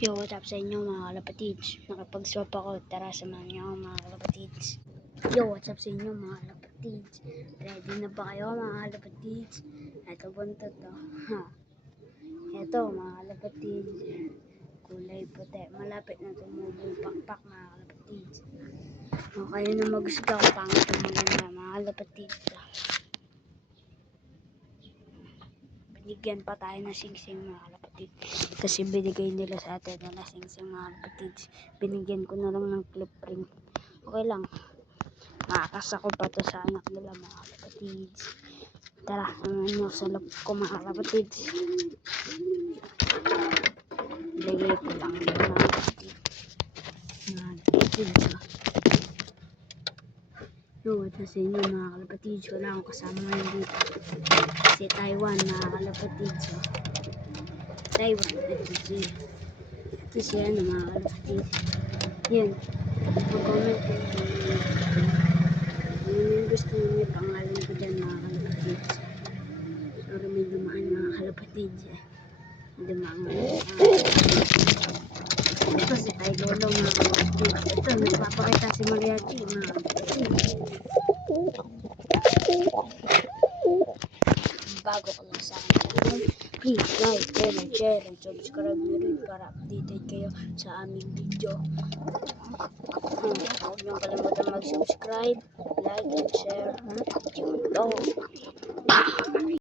Yo, what's up sa inyo mga kalapatids? Nakapag-swap ako, tara samahan niyo ako mga kalapatids. Yo, what's up sa inyo mga kalapatids? Ready na ba kayo mga kalapatids? Ito buntot to. Ha. Ito mga kalapatids. Kulay puti. Malapit na tumubong pakpak mga kalapatids. O kayo na magusga kung pangit yung maganda mga kalapatids. Binigyan pa tayo ng singsing mga kalapatids. Kasi binigay nila sa atin na singsing mga kalapatids. Binigyan ko na lang ng clip ring. Okay lang. Makakasa ko pa to sa anak nila mga kalapatids. Tara, naman nyo sa loob ko mga kalapatids. Ilagay ko lang ito mga kalapatids. Mga kalapatids. Yo, what's up sa inyo mga kalapatids? Wala akong kasama ngayon dito. Kasi Taiwan mga kalapatids. Taiwan, ito siya ano mga kalapatids. Yan, mag-comment ko yung gusto nyo pangalan ko dyan mga kalapatids. Sorry may dumaan mga kalapatids. Dumaan ito si Tay Lolo mga kalapatids. Ito, nagpapakita si Mariachi mga kalapatids. Bago ko lang sa akin, please like, comment, share, and subscribe nyo rin para updated kayo sa aming video. Huwag nyo kalimutan mag-subscribe, like, and share. Yun,